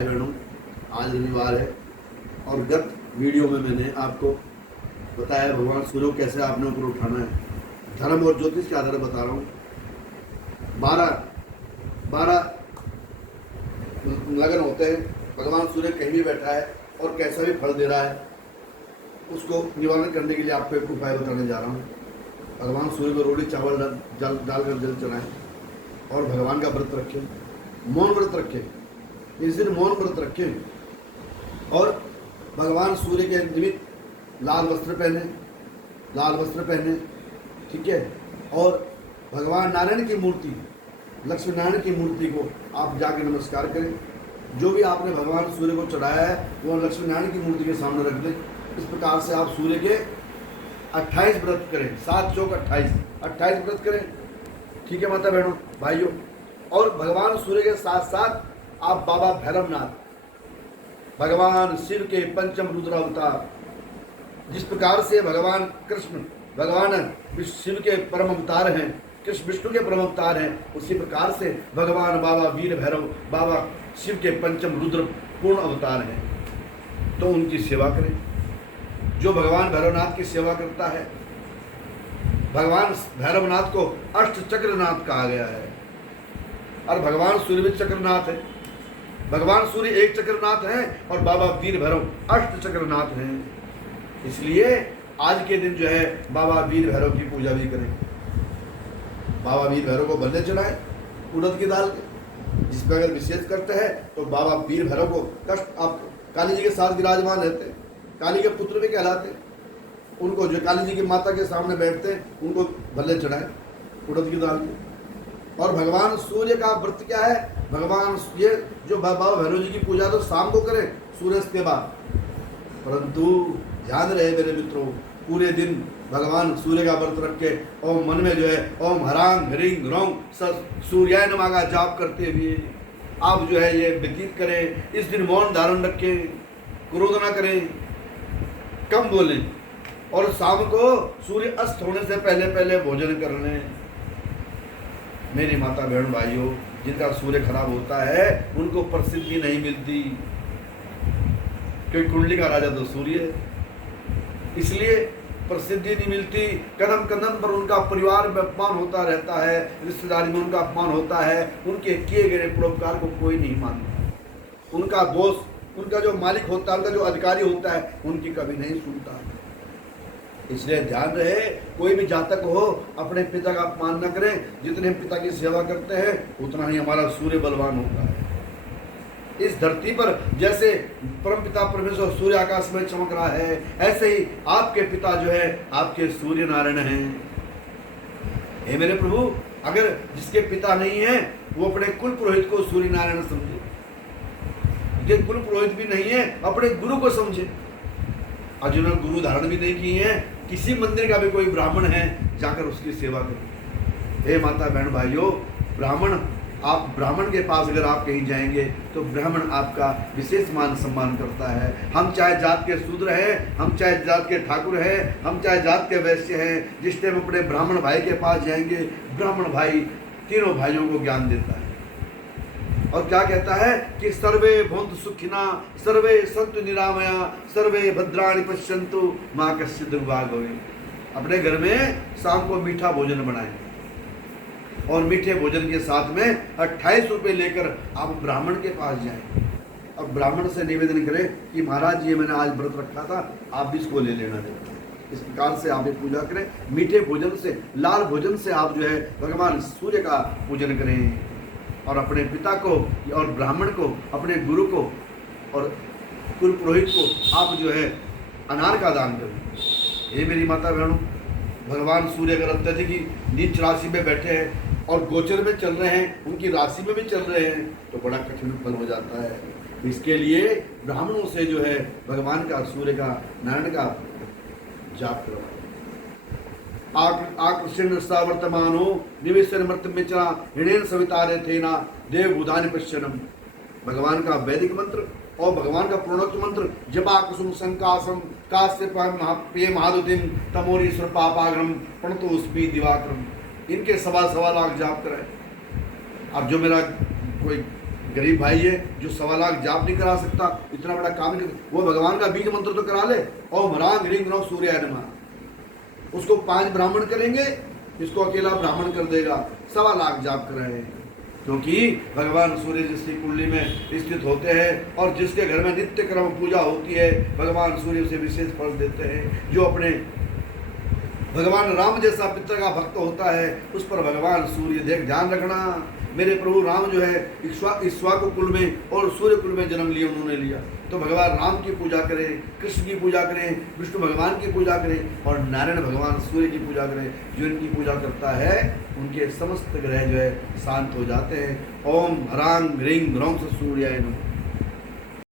बहनों, आज रविवार है और गत वीडियो में मैंने आपको बताया भगवान सूर्य को कैसे आपने ऊपर उठाना है। धर्म और ज्योतिष के आधार पर बता रहा हूँ। 12 लगन होते हैं। भगवान सूर्य कहीं भी बैठा है और कैसा भी फल दे रहा है, उसको निवारण करने के लिए आपको एक उपाय बताने जा रहा हूँ। भगवान सूर्य को रोटी चावल डालकर जल चढ़ाएं और भगवान का व्रत रखें, मौन व्रत रखें। इस दिन मौन व्रत रखें और भगवान सूर्य के निमित्त लाल वस्त्र पहने, ठीक है। और भगवान नारायण की मूर्ति, लक्ष्मी नारायण की मूर्ति को आप जाके नमस्कार करें। जो भी आपने भगवान सूर्य को चढ़ाया है वो लक्ष्मी नारायण की मूर्ति के सामने रख दें। इस प्रकार से आप सूर्य के 28 व्रत करें। 7 चौक 28 व्रत करें, ठीक है माता बहनों भाइयों। और भगवान सूर्य के साथ साथ आप बाबा भैरवनाथ, भगवान शिव के पंचम रुद्र अवतार, जिस प्रकार से भगवान कृष्ण भगवान शिव के परम अवतार हैं, कृष्ण विष्णु के परम अवतार हैं, उसी प्रकार से भगवान बाबा वीर भैरव बाबा शिव के पंचम रुद्र पूर्ण अवतार हैं। तो उनकी सेवा करें। जो भगवान भैरवनाथ की सेवा करता है, भगवान भैरवनाथ को अष्ट चक्रनाथ कहा गया है। और भगवान सूर्य भी चक्रनाथ है। भगवान सूर्य एक चक्रनाथ हैं और बाबा वीर भैरव अष्ट चक्रनाथ हैं। इसलिए आज के दिन जो है बाबा वीर भैरव की पूजा भी करें। बाबा वीर भैरव को बल्ले चढ़ाएं उड़द की दाल के, जिसमें अगर विशेष करते हैं तो बाबा वीर भैरव को कष्ट, आप काली जी के साथ विराजमान रहते हैं, काली के पुत्र भी कहलाते हैं। उनको जो काली जी की माता के सामने बैठते हैं उनको बल्ले चढ़ाएं उड़द की दाल के। और भगवान सूर्य का व्रत क्या है? भगवान ये जो बाबा भैरव जी की पूजा तो शाम को करें सूर्यास्त के बाद, परंतु ध्यान रहे मेरे मित्रों, पूरे दिन भगवान सूर्य का व्रत रख के ओम मन में जो है ओम हरांग ह्रींग रौंग सूर्याय नमः का जाप करते हुए आप जो है ये व्यतीत करें। इस दिन मौन धारण रखें, क्रोध ना करें, कम बोलें और शाम को सूर्य अस्त होने से पहले भोजन कर लें। मेरी माता बहन भाइयों, जिनका सूर्य खराब होता है उनको प्रसिद्धि नहीं मिलती, क्योंकि कुंडली का राजा तो सूर्य है, इसलिए प्रसिद्धि नहीं मिलती। कदम कदम पर उनका परिवार में अपमान होता रहता है, रिश्तेदारी में उनका अपमान होता है। उनके किए गए परोपकार को कोई नहीं मानता। उनका दोष, उनका जो मालिक होता है, उनका जो अधिकारी होता है, उनकी कभी नहीं सुनता। इसलिए ध्यान रहे, कोई भी जातक हो अपने पिता का अपमान न करें। जितने हम पिता की सेवा करते हैं उतना ही हमारा सूर्य बलवान होता है। इस धरती पर जैसे परम पिता परमेश्वर सूर्य आकाश में चमक रहा है, ऐसे ही आपके पिता जो है आपके सूर्य नारायण हैं। हे मेरे प्रभु, अगर जिसके पिता नहीं है वो अपने कुल पुरोहित को सूर्य नारायण समझे, जिसके कुल पुरोहित भी नहीं है अपने गुरु को समझे। और जिन्होंने गुरु धारण भी नहीं किए हैं, किसी मंदिर का भी कोई ब्राह्मण है जाकर उसकी सेवा करें। हे माता बहन भाइयों, आप ब्राह्मण के पास अगर आप कहीं जाएंगे तो ब्राह्मण आपका विशेष मान सम्मान करता है। हम चाहे जात के शूद्र हैं, हम चाहे जात के ठाकुर हैं, हम चाहे जात के वैश्य हैं, जिस टाइम अपने ब्राह्मण भाई के पास जाएंगे, ब्राह्मण भाई तीनों भाइयों को ज्ञान देता है और क्या कहता है कि सर्वे भवन्तु सुखिना, सर्वे सन्तु निरामया, सर्वे भद्राणि पश्यन्तु माँ कश्चित् दुर्भाग् भवेत्। अपने घर में शाम को मीठा भोजन बनाएं और मीठे भोजन के साथ में 28 रुपये लेकर आप ब्राह्मण के पास जाएं और ब्राह्मण से निवेदन करें कि महाराज ये मैंने आज व्रत रखा था, आप भी इसको ले लेना देना। इस प्रकार से आप ये पूजा करें। मीठे भोजन से, लाल भोजन से आप जो है भगवान सूर्य का पूजन करें और अपने पिता को और ब्राह्मण को, अपने गुरु को और कुल पुरोहित को आप जो है अनार का दान करें। ये मेरी माता बहनों, भगवान सूर्य अगर अत्यधिक नीच राशि में बैठे हैं और गोचर में चल रहे हैं, उनकी राशि में भी चल रहे हैं, तो बड़ा कठिन फल हो जाता है। इसके लिए ब्राह्मणों से जो है भगवान का, सूर्य का, नारायण का जाप करवाएं। आकृष्ण सावर्तमानो निवेशन मृत्युमिचा ऋणेन सवितारे थेना देव बुधानि पश्यनम। भगवान का वैदिक मंत्र और भगवान का प्रणोक्त मंत्र जपा कुसुम संकासम काश्यपम पे महादुतिम तमोरीश्वर पापाग्रम प्रणतोस्मि दिवाकरम। इनके 1.25 लाख जाप कराए। अब जो मेरा कोई गरीब भाई है जो 1.25 लाख जाप नहीं करा सकता, इतना बड़ा काम नहीं, वो भगवान का बीज मंत्र तो करा ले। ओम ह्रांग ह्रीं ह्रौं सूर्याय नमः, उसको 5 ब्राह्मण करेंगे, इसको अकेला ब्राह्मण कर देगा, 1.25 लाख जाप कराए। क्योंकि भगवान सूर्य जिसकी कुंडली में स्थित होते हैं और जिसके घर में नित्य क्रम पूजा होती है, भगवान सूर्य से विशेष फल देते हैं। जो अपने भगवान राम जैसा पिता का भक्त होता है, उस पर भगवान सूर्य, देख ध्यान रखना, मेरे प्रभु राम जो है इक्ष्वाकु कुल में और सूर्य कुल में जन्म लिया उन्होंने लिया। तो भगवान राम की पूजा करें, कृष्ण की पूजा करें, विष्णु भगवान की पूजा करें और नारायण भगवान सूर्य की पूजा करें। जो इनकी पूजा करता है उनके समस्त ग्रह जो है शांत हो जाते हैं। ओम ह्रांग ह्रीं ह्रौं सूर्याय नमः।